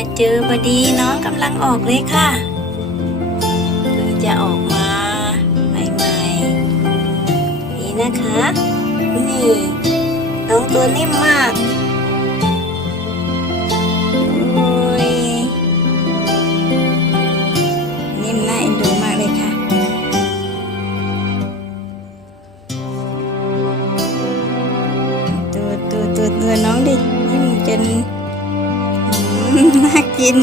มาเจอพอดีน้องกำลังออกเลยค่ะเพิ่งจะออกมาใหม่ๆนี่นะคะ นี่ น้องตัวนิ่มมากโอ้ยนิ่มน่าเอ็นดูมากเลยค่ะตัวตัวตัวตัวน้องดินิ่มจนอืมน่า กิน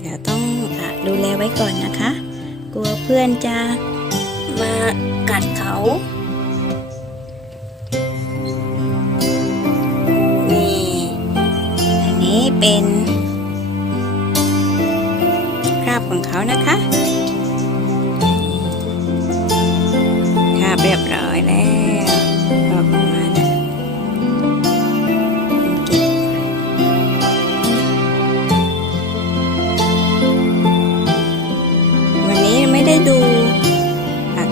เดี๋ยวต้องอดูแลไว้ก่อนนะคะ กลัวเพื่อนจะมากัดเขา นี่ อันนี้เป็น คราบของเขานะคะ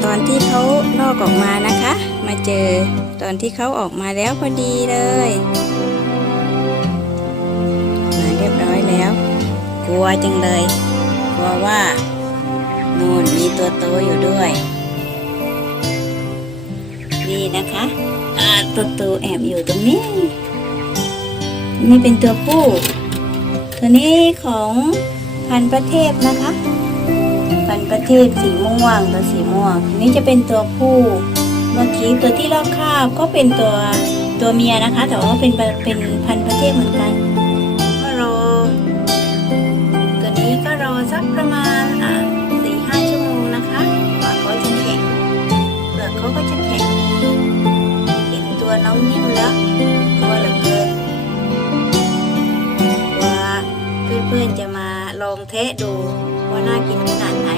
อะตอนที่เขาลอกออกมานะคะ มาเจอตอนที่เขาออกมาแล้วพอดีเลย มาเรียบร้อยแล้ว กลัวจังเลย กลัวว่านูนมีตัวโตอยู่ด้วย นี่นะคะตัวโตแอบอยู่ตรงนี้ นี่เป็นตัวผู้ ตัวนี้ของพันประเทศนะคะ พันธุ์ประเทศสีม่วงตัวสีม่วง นี่จะเป็นตัวผู้ เมื่อกี้ตัวที่ลอกคราบก็เป็นตัวตัวเมียนะคะ แต่ว่าเป็นเป็นพันธุ์ประเทศเหมือนกันก็รอ ตัวนี้ก็รอสักประมาณอะสี่ห้าชั่วโมงนะคะกว่าเขาจะแข็งเปลือกเขาก็จะแข็งเห็นตัวน้องนิ่มแล้วกลัวเหลือเกินว่าเพื่อนๆจะมา ลองเทะดูว่าน่ากินขนาดไหน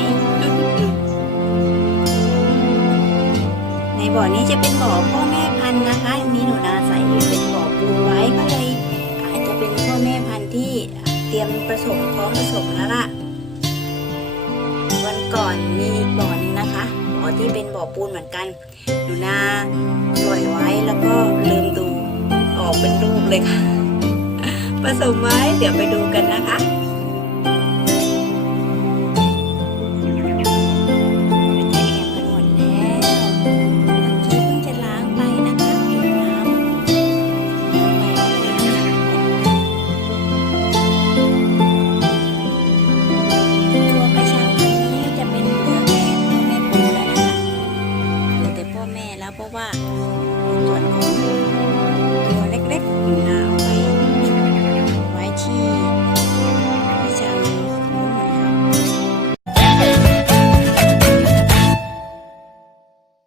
ในบ่อนี้จะเป็นบ่อพ่อแม่พันธุ์นะคะมีหนูนาใส่เป็นบ่อปูไว้ก็เลย อาจจะเป็นพ่อแม่พันธุ์ที่เตรียมผสมพร้อมผสมแล้วล่ะ วันก่อนมีอีกบ่อหนึงนะคะบ่อที่เป็นบ่อปูนเหมือนกันหนูนาปล่อยไว้แล้วก็ลืมดูออกเป็นลูกเลยค่ะผสมไว้เดี๋ยวไปดูกันนะคะ